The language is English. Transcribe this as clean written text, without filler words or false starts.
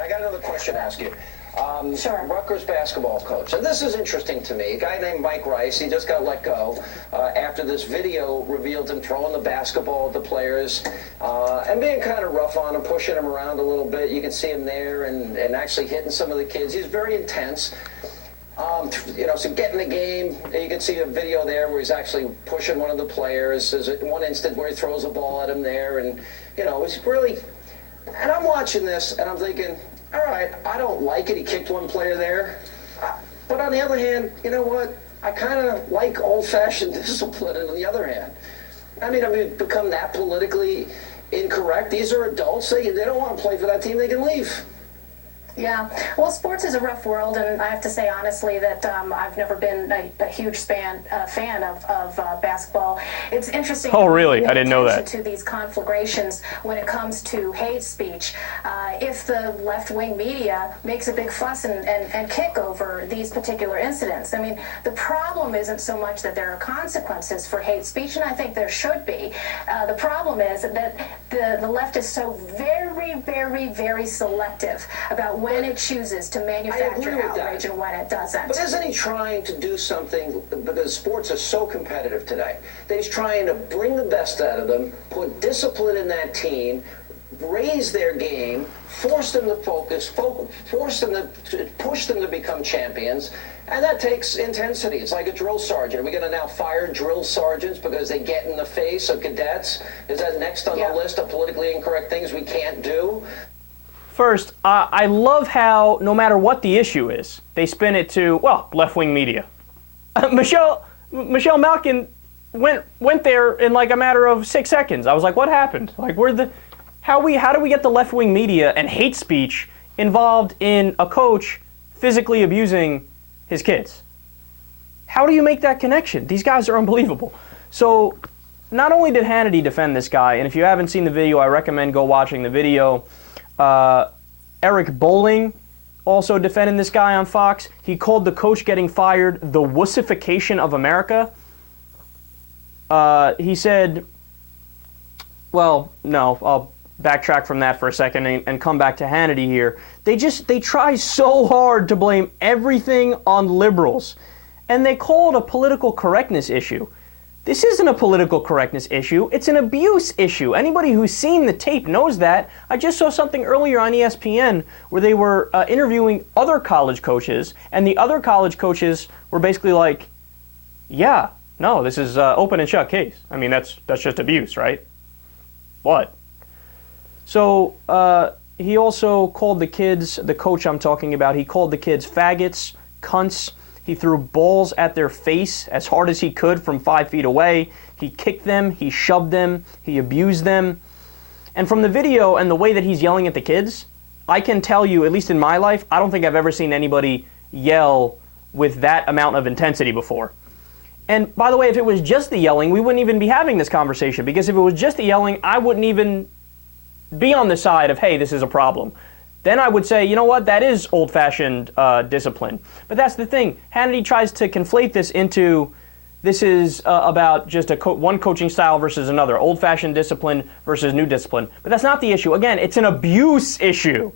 I got another question to ask you. Sure. Rutgers basketball coach. And this is interesting to me. A guy named Mike Rice, he just got let go after this video revealed him throwing the basketball at the players and being kind of rough on him, pushing him around a little bit. You can see him there and actually hitting some of the kids. He's very intense. So get in the game. You can see a video there where he's actually pushing one of the players. There's one instant where he throws a ball at him there, and it's really. And I'm watching this, and I'm thinking, all right, I don't like it. He kicked one player there, but on the other hand, you know what? I kind of like old-fashioned discipline. And on the other hand, I mean, we've become that politically incorrect. These are adults. They don't want to play for that team. They can leave. Yeah, well, sports is a rough world, and I have to say honestly that I've never been a huge fan of basketball. It's interesting. Oh, really? I didn't know that. To these conflagrations when it comes to hate speech, if the left-wing media makes a big fuss and kick over these particular incidents. I mean, the problem isn't so much that there are consequences for hate speech, and I think there should be. The problem is that the left is so very, very, very selective about when it chooses to manufacture outrage and when it doesn't. But isn't he trying to do something, because sports are so competitive today, that he's trying to bring the best out of them, put discipline in that team, raise their game, force them to focus, force them to push them to become champions, and that takes intensity. It's like a drill sergeant. Are we going to now fire drill sergeants because they get in the face of cadets? Is that next on the list of politically incorrect things we can't do? First, I love how no matter what the issue is, they spin it to, well, left-wing media. Michelle Malkin went there in like a matter of 6 seconds. I was like, what happened? Like, how do we get the left-wing media and hate speech involved in a coach physically abusing his kids? How do you make that connection? These guys are unbelievable. So, not only did Hannity defend this guy, and if you haven't seen the video, I recommend go watching the video. Eric Bowling also defended this guy on Fox. He called the coach getting fired the wussification of America. He said, well, no, I'll backtrack from that for a second and come back to Hannity here. They try so hard to blame everything on liberals, and they call it a political correctness issue. This isn't a political correctness issue, it's an abuse issue. Anybody who's seen the tape knows that. I just saw something earlier on ESPN where they were interviewing other college coaches, and the other college coaches were basically like, yeah, no, this is open and shut case. I mean, that's just abuse, right? What? So he also called the kids, the coach I'm talking about, he called the kids faggots, cunts. He threw balls at their face as hard as he could from 5 feet away. He kicked them, he shoved them, he abused them. And from the video and the way that he's yelling at the kids, I can tell you, at least in my life, I don't think I've ever seen anybody yell with that amount of intensity before. And by the way, if it was just the yelling, we wouldn't even be having this conversation, because if it was just the yelling, I wouldn't even be on the side of, hey, this is a problem. Then I would say, you know what, that is old-fashioned discipline. But that's the thing. Hannity tries to conflate this into, this is about just one coaching style versus another, old-fashioned discipline versus new discipline. But that's not the issue. Again, it's an abuse issue.